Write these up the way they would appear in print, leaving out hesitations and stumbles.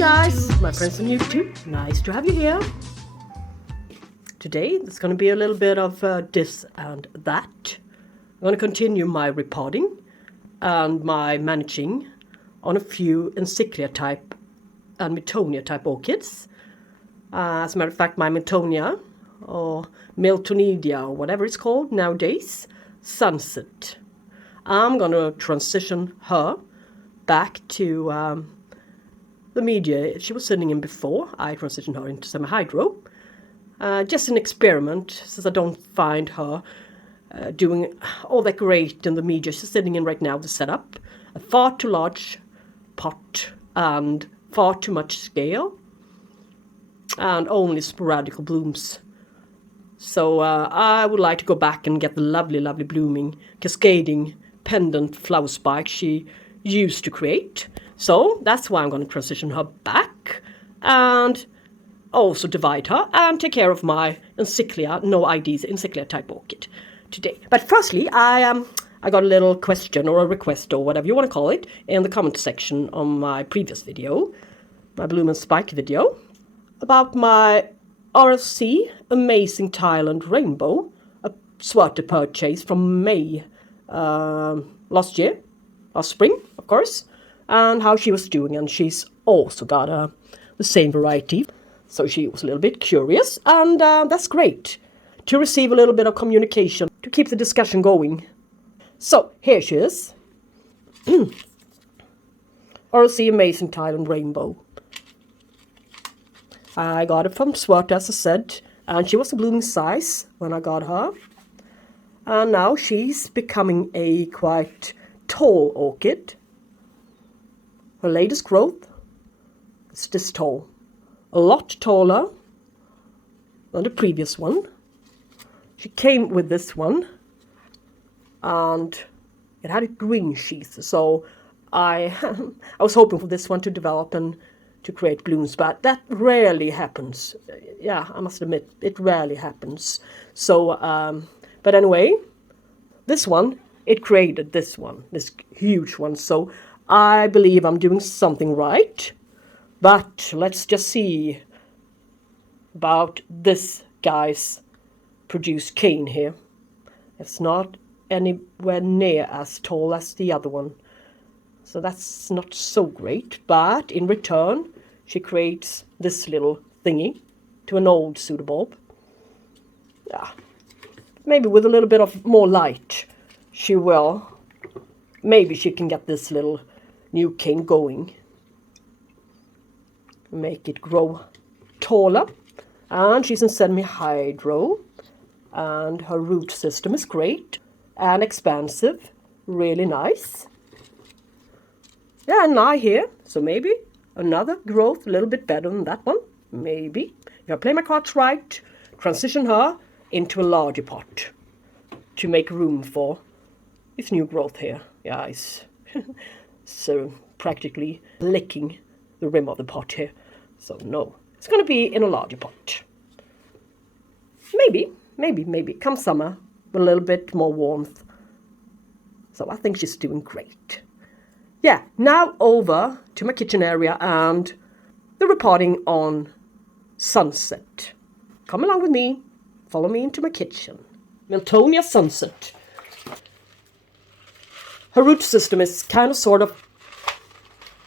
guys, my friends on YouTube, nice to have you here. Today there's going to be a little bit of this and that. I'm going to continue my repotting and my managing on a few Encyclia type and Miltonia type orchids. As a matter of fact, my Miltonia or Miltonia or whatever it's called nowadays, Sunset. I'm going to transition her back to the media she was sitting in before. I transitioned her into semi-hydro. Just an experiment, since I don't find her doing all that great in the media she's sitting in right now, the setup. A far too large pot and far too much scale. And only sporadic blooms. So I would like to go back and get the lovely, lovely blooming, cascading, pendant flower spikes she used to create. So that's why I'm going to transition her back and also divide her and take care of my Encyclia, NoId Encyclia type orchid today. But firstly, I got a little question or a request or whatever you want to call it in the comment section on my previous video, my Bloom and Spike video, about my Rlc Amazing Thailand rainbow, a Schwerter purchase from May last spring, of course, and how she was doing. And she's also got the same variety, so she was a little bit curious, and that's great to receive a little bit of communication to keep the discussion going. So here she is, Rlc Amazing Thailand rainbow. I got it from Schwerter, as I said, and she was a blooming size when I got her. And now she's becoming a quite tall orchid. Her latest growth is this tall. A lot taller than the previous one. She came with this one, and it had a green sheath, so I was hoping for this one to develop and to create blooms, but that rarely happens. Yeah, I must admit, it rarely happens. So, but anyway, this one, it created this one, this huge one. So I believe I'm doing something right. But let's just see about this guy's produced cane here. It's not anywhere near as tall as the other one. So that's not so great, but in return, she creates this little thingy to an old pseudobulb. Yeah. Maybe with a little bit of more light, maybe she can get this little new cane going. Make it grow taller. And she's in semi-hydro, and her root system is great and expansive, really nice. Yeah, and I here, so maybe another growth a little bit better than that one. Maybe. If I play my cards right, transition her into a larger pot to make room for this new growth here. Yeah, it's so practically licking the rim of the pot here. So no, it's going to be in a larger pot. Maybe, come summer, with a little bit more warmth. So I think she's doing great. Yeah, now over to my kitchen area and the repotting on Sunset. Come along with me, follow me into my kitchen. Miltonia Sunset. Her root system is kind of sort of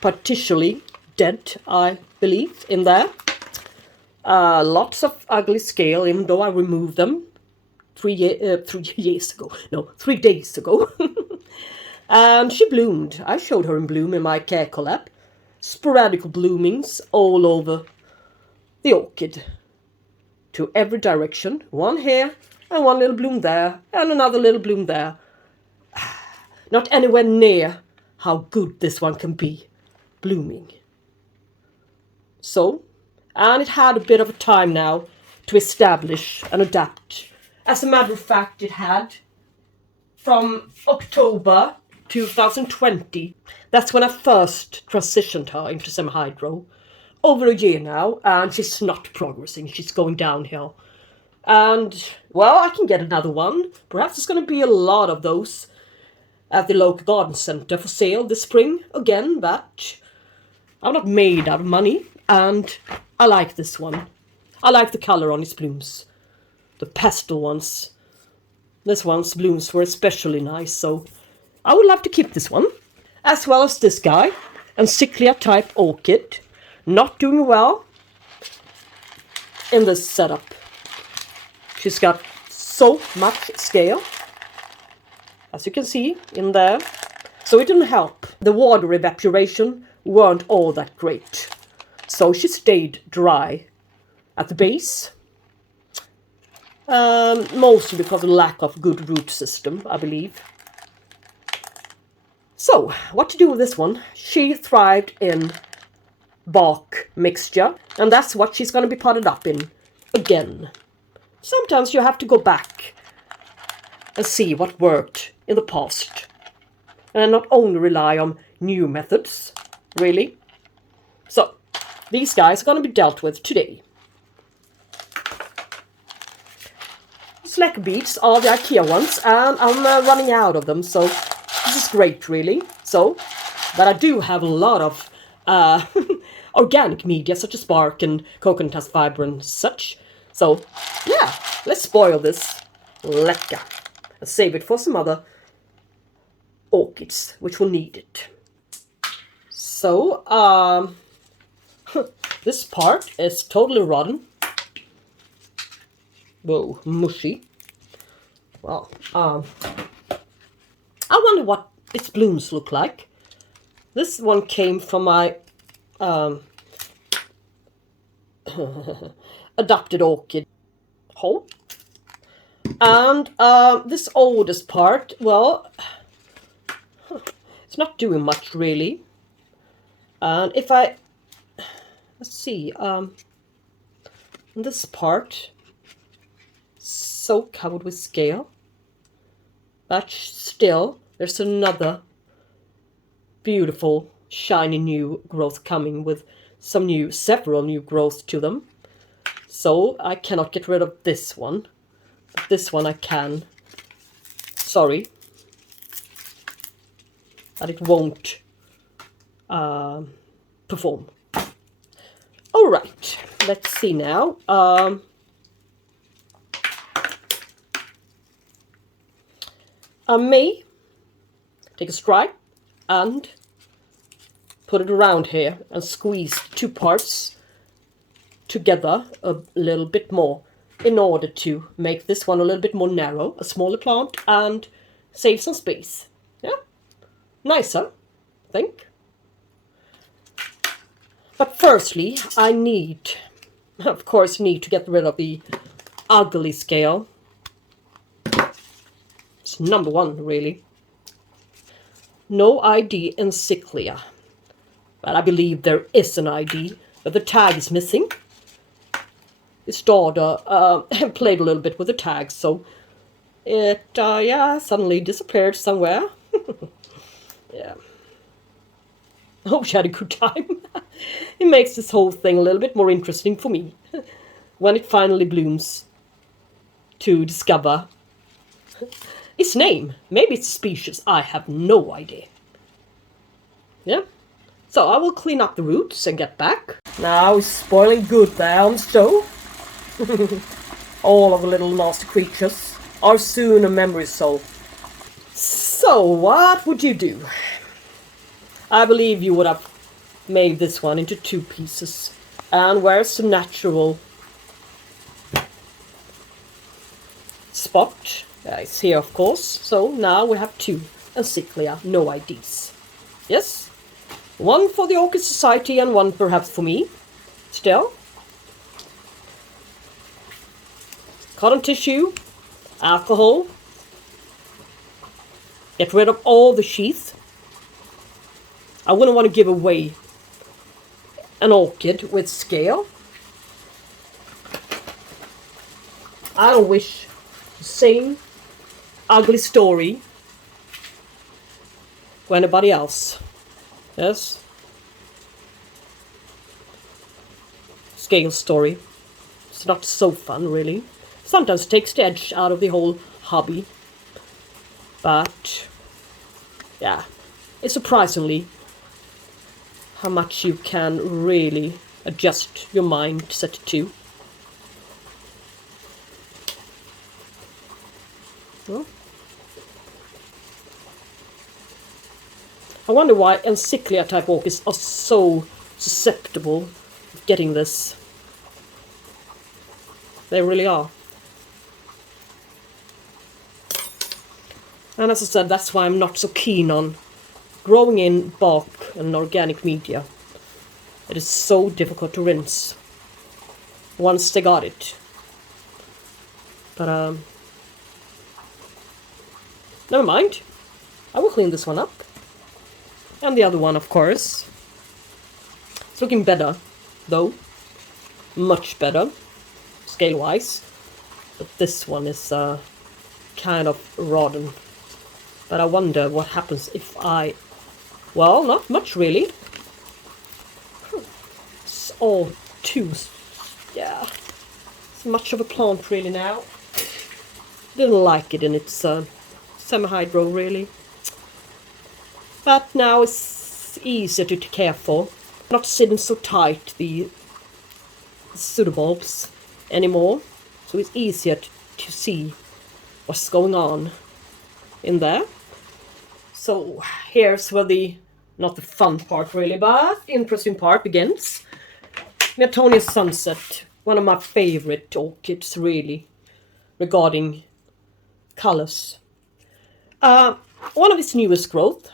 partially dead, I believe, in there. Lots of ugly scale, even though I removed them 3 days ago. And she bloomed. I showed her in bloom in my care collab. Sporadic bloomings all over the orchid. To every direction. One here, and one little bloom there, and another little bloom there. Not anywhere near how good this one can be blooming. So, and it had a bit of a time now to establish and adapt. As a matter of fact, it had from October 2020. That's when I first transitioned her into semi-hydro. Over a year now, and she's not progressing. She's going downhill. And, well, I can get another one. Perhaps there's going to be a lot of those at the local garden center for sale this spring again, but I'm not made out of money, and I like this one. I like the color on its blooms. The pastel ones. This one's blooms were especially nice, so I would love to keep this one. As well as this guy, Encyclia type orchid. Not doing well in this setup. She's got so much scale, as you can see in there. So it didn't help. The water evaporation weren't all that great. So she stayed dry at the base. Mostly because of lack of good root system, I believe. So, what to do with this one? She thrived in bark mixture, and that's what she's going to be potted up in again. Sometimes you have to go back and see what worked in the past. And not only rely on new methods, really. So, these guys are going to be dealt with today. Slack beads are the IKEA ones, and I'm running out of them, so this is great, really. So, but I do have a lot of organic media, such as bark and coconut husk fiber and such. So, yeah, let's spoil this lekker and save it for some other orchids, which will need it. So, this part is totally rotten. Whoa, mushy. Well, I wonder what its blooms look like. This one came from my adopted orchid hole. And this oldest part, well, it's not doing much really. And if I, let's see, this part, so covered with scale, but still there's another beautiful shiny new growth coming with several new growths to them. So I cannot get rid of this one, but this one I can. Sorry, but it won't perform. All right, let's see now. I may take a stripe and put it around here and squeeze two parts together a little bit more in order to make this one a little bit more narrow, a smaller plant, and save some space. Yeah, nicer, I think. But firstly, I of course, need to get rid of the ugly scale. It's number one, really. NoId Encyclia. But I believe there is an ID, but the tag is missing. This daughter played a little bit with the tag, so it, yeah, suddenly disappeared somewhere. Yeah. I hope she had a good time. It makes this whole thing a little bit more interesting for me when it finally blooms to discover its name. Maybe it's a species. I have no idea. Yeah. So I will clean up the roots and get back. Now it's spoiling good there on the stove. All of the little nasty creatures are soon a memory soul. So what would you do? I believe you would have made this one into two pieces. And where's the natural spot? It's here, of course. So now we have two Encyclia NoIds. Yes? One for the Orchid Society and one perhaps for me. Still. Cotton tissue, alcohol. Get rid of all the sheath. I wouldn't want to give away an orchid with scale. I don't wish the same ugly story for anybody else. Yes? Scale story. It's not so fun, really. Sometimes it takes the edge out of the whole hobby. But, yeah, it's surprisingly how much you can really adjust your mindset to. Well, I wonder why Encyclia type orchids are so susceptible of getting this. They really are. And as I said, that's why I'm not so keen on growing in bark and organic media. It is so difficult to rinse once they got it. But never mind. I will clean this one up. And the other one, of course. It's looking better, though. Much better, scale-wise. But this one is kind of rotten. But I wonder what happens if I... Well, not much, really. It's all too... Yeah. It's much of a plant, really, now. Didn't like it in its semi-hydro, really. But now it's easier to care for. Not sitting so tight, the pseudobulbs, anymore. So it's easier to see what's going on in there. So here's where the, not the fun part really, but the interesting part begins. Miltonia Sunset, one of my favorite orchids, really, regarding colors. One of its newest growth.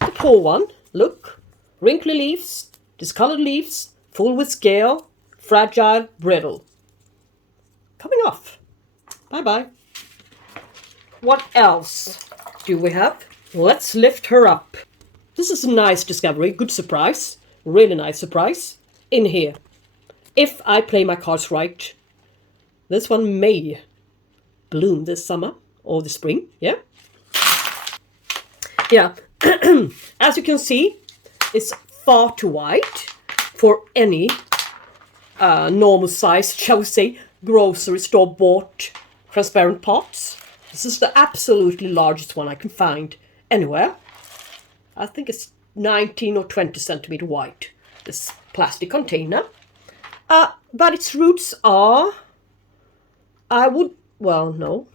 The poor one, look, wrinkly leaves, discolored leaves, full with scale, fragile, brittle. Coming off. Bye-bye. What else do we have? Let's lift her up. This is a nice discovery, good surprise, really nice surprise, in here. If I play my cards right, this one may bloom this summer or the spring, yeah? Yeah. As you can see, it's far too wide for any normal size, shall we say, grocery store bought transparent pots. This is the absolutely largest one I can find anywhere. I think it's 19 or 20 centimeter wide, this plastic container. But its roots are, no.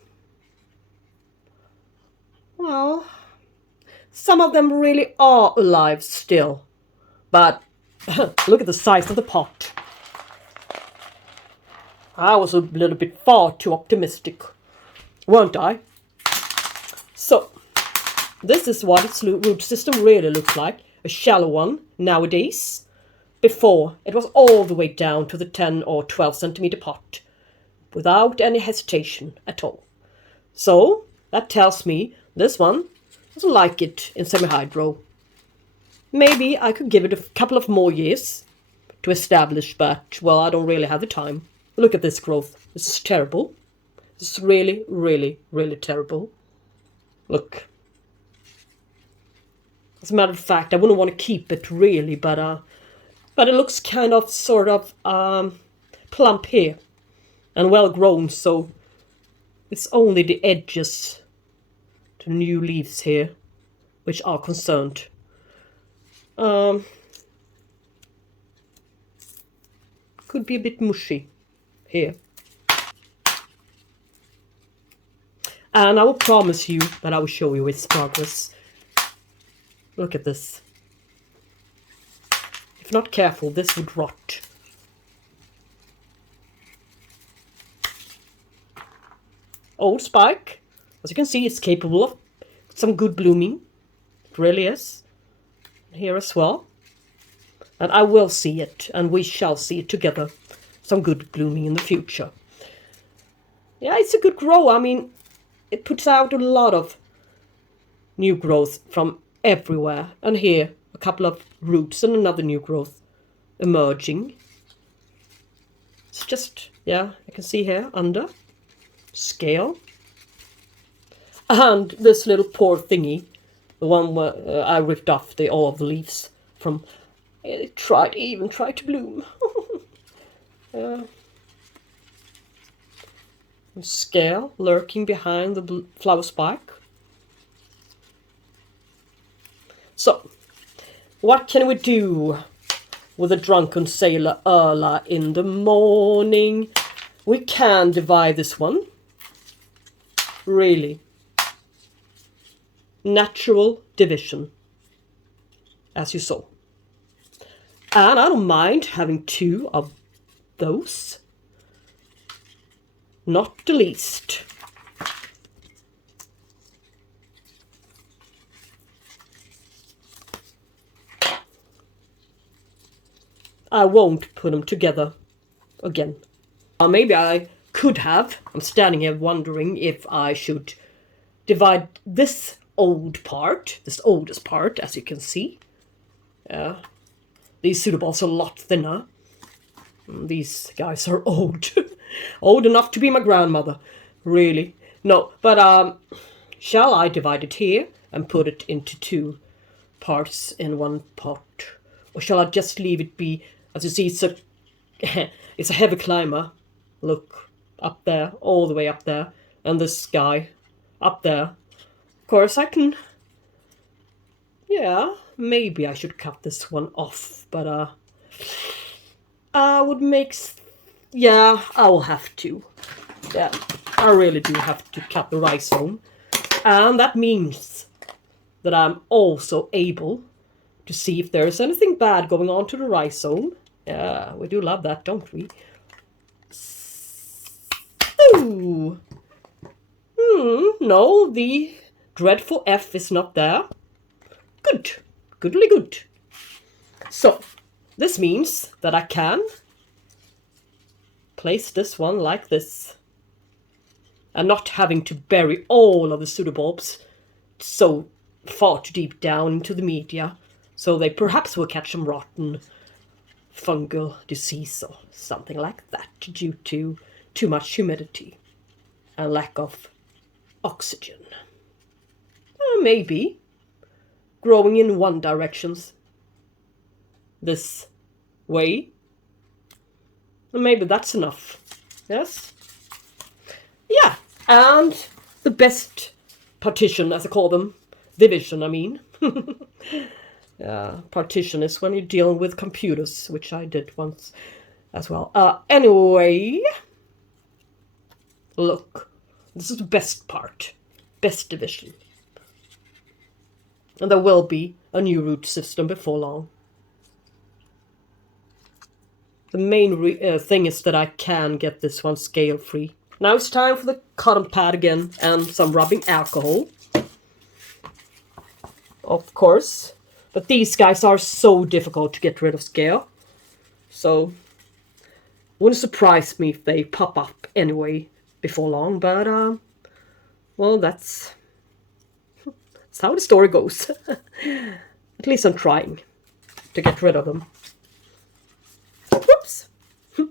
Well, some of them really are alive still. But look at the size of the pot. I was a little bit far too optimistic, weren't I? So, this is what its root system really looks like. A shallow one nowadays. Before, it was all the way down to the 10 or 12 centimeter pot. Without any hesitation at all. So, that tells me this one doesn't like it in semi-hydro. Maybe I could give it a couple of more years to establish, but, well, I don't really have the time. Look at this growth. This is terrible. This is really, really, really terrible. Look. As a matter of fact, I wouldn't want to keep it really, but it looks kind of sort of plump here and well grown, so it's only the edges, the new leaves here, which are concerned. Could be a bit mushy here. And I will promise you that I will show you its progress. Look at this. If not careful, this would rot. Old spike. As you can see, it's capable of some good blooming. It really is. Here as well. And I will see it, and we shall see it together. Some good blooming in the future. Yeah, it's a good grow. I mean, it puts out a lot of new growth from everywhere. And here, a couple of roots and another new growth emerging. It's just, yeah, I can see here under scale. And this little poor thingy, the one where I ripped off all of the leaves from, it even tried to bloom. Scale lurking behind the flower spike. So, what can we do with a drunken sailor early in the morning? We can divide this one. Really. Natural division, as you saw. And I don't mind having 2 of those. Not the least. I won't put them together again. Maybe I could have. I'm standing here wondering if I should divide this old part, this oldest part, as you can see. Yeah. These pseudoballs are a lot thinner. These guys are old. Old enough to be my grandmother. Really. No, but shall I divide it here and put it into 2 parts in one pot? Or shall I just leave it be? As you see, it's a heavy climber. Look, up there, all the way up there. And this guy up there. Of course, I can... Yeah, maybe I should cut this one off. But I would make... Yeah, I will have to. Yeah, I really do have to cut the rhizome. And that means that I'm also able to see if there's anything bad going on to the rhizome. Yeah, we do love that, don't we? Ooh. No, the dreadful F is not there. Good. Goodly good. So, this means that I can place this one like this. And not having to bury all of the pseudobulbs so far too deep down into the media. So they perhaps will catch some rotten fungal disease or something like that due to too much humidity and lack of oxygen. Maybe growing in one direction this way. Maybe that's enough. Yes? Yeah, and the best partition, as I call them, division, I mean. Partition is when you're dealing with computers, which I did once as well. Anyway, look, this is the best part, best division. And there will be a new root system before long. The main thing is that I can get this one scale free. Now it's time for the cotton pad again and some rubbing alcohol. Of course. But these guys are so difficult to get rid of scale. So, wouldn't surprise me if they pop up anyway before long. But, well, that's how the story goes. At least I'm trying to get rid of them. Whoops!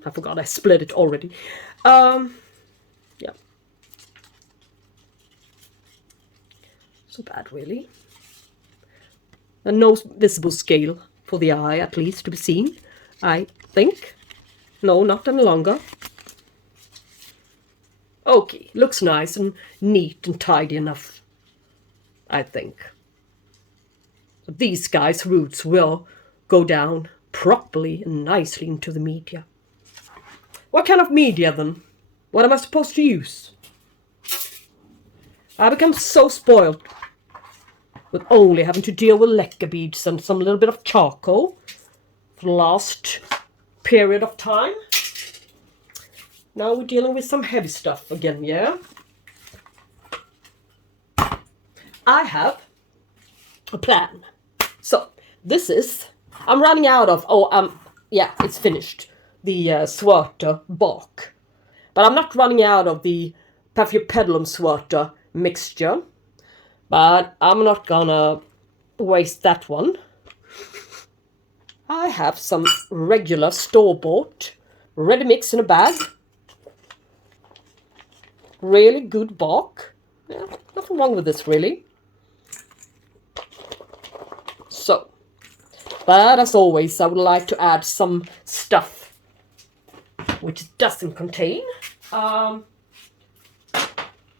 I forgot I split it already. Yeah. So bad, really. And no visible scale for the eye, at least, to be seen, I think. No, not any longer. Okay, looks nice and neat and tidy enough, I think. But these guys' roots will go down properly and nicely into the media. What kind of media, then? What am I supposed to use? I become so spoiled with only having to deal with lacquer beads and some little bit of charcoal for the last period of time. Now we're dealing with some heavy stuff again, yeah? I have a plan. So, this is... I'm running out of... yeah, it's finished. The Schwerter bark. But I'm not running out of the Paphiopedilum Schwerter mixture. But I'm not gonna waste that one. I have some regular store-bought ready mix in a bag. Really good bark. Yeah, nothing wrong with this, really. So, but as always, I would like to add some stuff which it doesn't contain.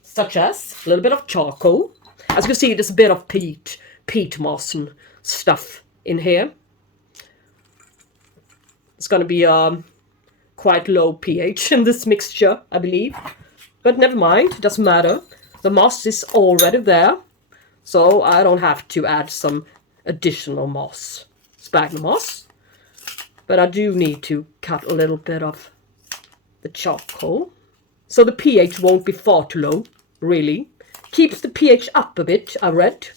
Such as a little bit of charcoal. As you can see, there's a bit of peat moss and stuff in here. It's going to be quite low pH in this mixture, I believe. But never mind, it doesn't matter. The moss is already there, so I don't have to add some additional moss, sphagnum moss. But I do need to cut a little bit of the charcoal. So the pH won't be far too low, really. Keeps the pH up a bit, I read.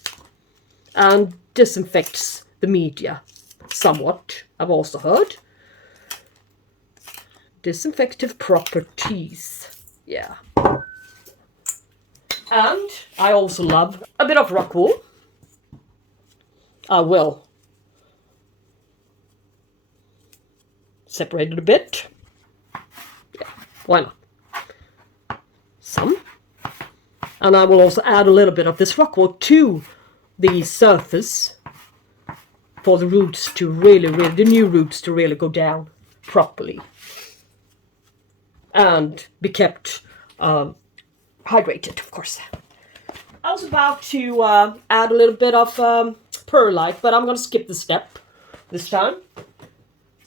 And disinfects the media somewhat, I've also heard. Disinfective properties, yeah. And I also love a bit of rock wool. I will separate it a bit. Yeah, why not? Some. And I will also add a little bit of this rock wool to the surface for the roots to really, the new roots to really go down properly and be kept hydrated, of course. I was about to add a little bit of perlite, but I'm going to skip the step this time.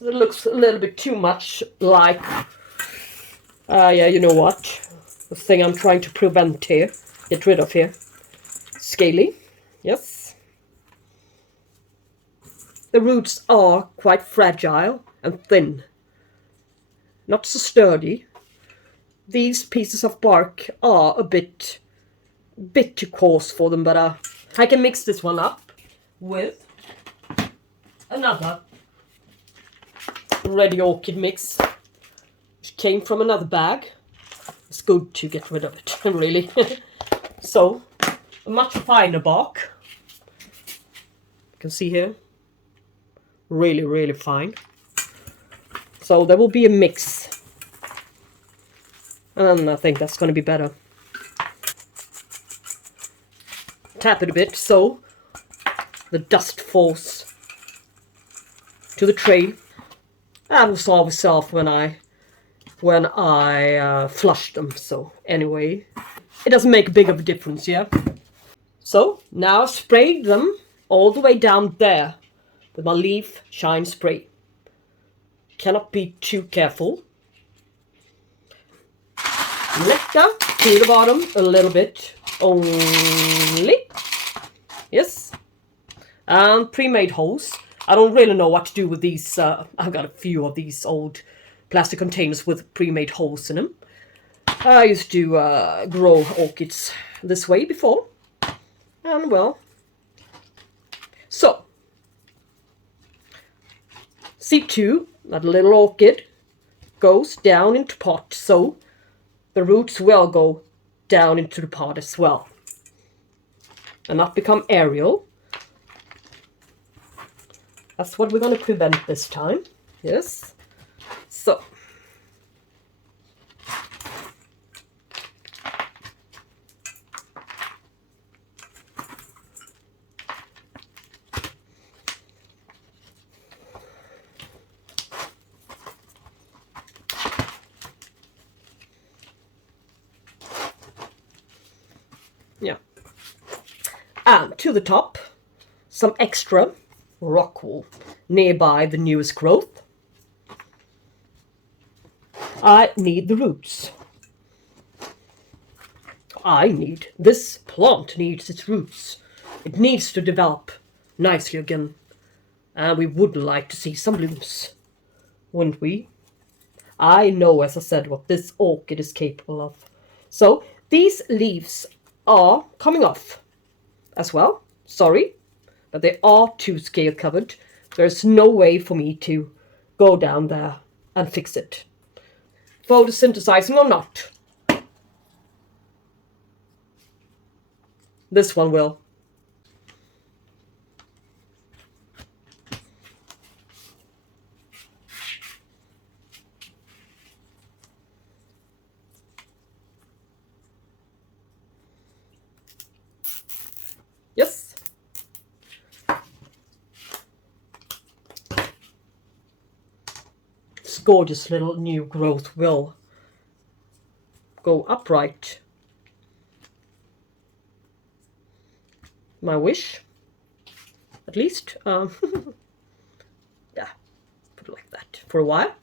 It looks a little bit too much like, yeah, you know what? The thing I'm trying to prevent here, get rid of here. Scaly, yes. The roots are quite fragile and thin. Not so sturdy. These pieces of bark are a bit too coarse for them, but I can mix this one up with another ready orchid mix, which came from another bag. It's good to get rid of it, really. So, a much finer bark. You can see here, really, really fine. So there will be a mix. And I think that's going to be better. Tap it a bit so the dust falls to the tray. And will solve itself when I flush them. So anyway, it doesn't make a big of a difference, yeah. So now spray them all the way down there with my leaf shine spray. Cannot be too careful. Nectar to the bottom a little bit only. Yes. And pre-made holes. I don't really know what to do with these. I've got a few of these old plastic containers with pre-made holes in them. I used to grow orchids this way before. And well. So. See to that little orchid goes down into pot. So the roots will go down into the pot as well. And not become aerial. That's what we're going to prevent this time. Yes. So. Yeah. And to the top, some extra rock wool nearby the newest growth. I need the roots. This plant needs its roots. It needs to develop nicely again. And we would like to see some blooms, wouldn't we? I know, as I said, what this orchid is capable of. So these leaves are coming off as well. Sorry, but they are too scale covered. There's no way for me to go down there and fix it. Photosynthesizing or not. This one will. Yes. This gorgeous little new growth will go upright. My wish. at least. Yeah, put it like that for a while.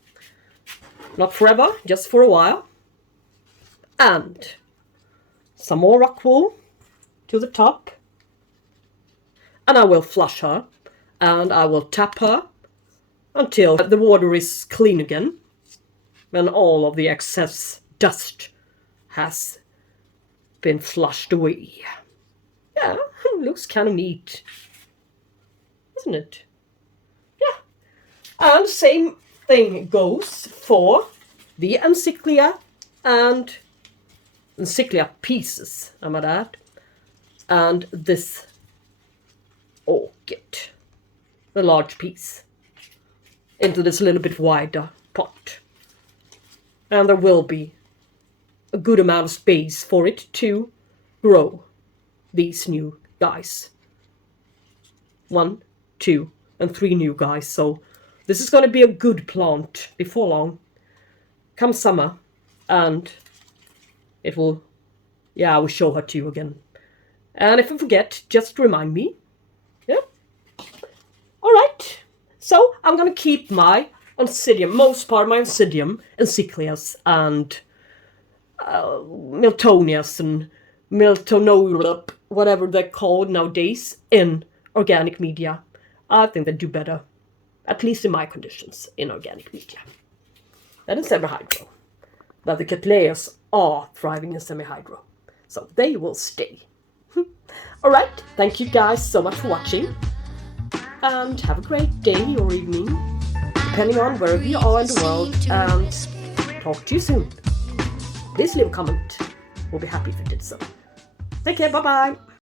Not forever, just for a while. And some more rock wool to the top. And I will flush her. And I will tap her until the water is clean again. When all of the excess dust has been flushed away. Yeah, looks kind of neat. Isn't it? Yeah. And same thing goes for the Encyclia and Encyclia pieces, am I that? And this orchid, the large piece, into this little bit wider pot. And there will be a good amount of space for it to grow these new guys. 1, 2, and 3 new guys. So this is going to be a good plant before long. Come summer, and it will, yeah, I will show her to you again. And if I forget, just remind me. Yeah. All right. So I'm going to keep my oncidium, most part of my oncidium, encyclias, and Miltonias and Miltonia, whatever they're called nowadays, in organic media. I think they do better, at least in my conditions, in organic media. That is semi-hydro. But the cattleyas are thriving in semi-hydro, so they will stay. All right, thank you guys so much for watching, and have a great day or evening, depending on wherever you are in the world, and talk to you soon. Please leave a comment. We'll be happy if you did so. Take care, bye-bye.